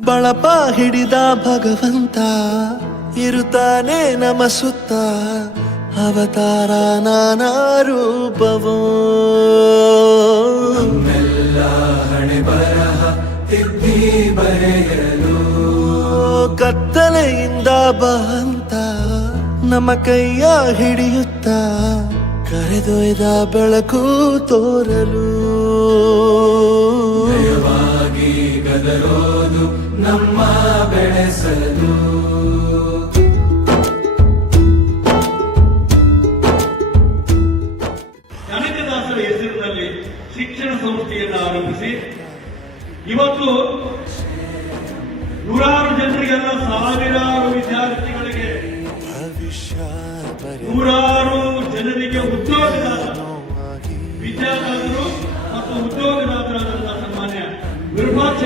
ಬಳಪ ಹಿಡಿದ ಭಗವಂತ ಇರುತ್ತಾನೆ ನಮ ಸುತ್ತ ಅವತಾರ ನಾನಾ ರೂಪವೋ ಹಣೆ ಬರಹ ತಿದ್ದಿ ಬರೆಯಲು ಕತ್ತಲೆಯಿಂದ ಬಂತ ನಮ್ಮ ಕೈಯ ಹಿಡಿಯುತ್ತ ಕರೆದೊಯ್ದ ಬೆಳಕು ತೋರಲು ದಯವಾಗಿ ಗದರೋದು ನಮ್ಮ ಬೆಳೆಸಲು ಕನಕದಾಸರ ಹೆಸರಿನಲ್ಲಿ ಶಿಕ್ಷಣ ಸಂಸ್ಥೆಯನ್ನು ಆರಂಭಿಸಿ ಇವತ್ತು ನೂರಾರು ಜನರಿಗೆಲ್ಲ ಸಾವಿರಾರು ವಿದ್ಯಾರ್ಥಿಗಳಿಗೆ ನೂರಾರು ಜನರಿಗೆ ಉದ್ಯೋಗದಾತ ವಿದ್ಯಾರ್ಥಿಗಳು ಮತ್ತು ಉದ್ಯೋಗದಾತರಾದಂತಹ ಸನ್ಮಾನ್ಯ ವಿರೂಪಾಕ್ಷ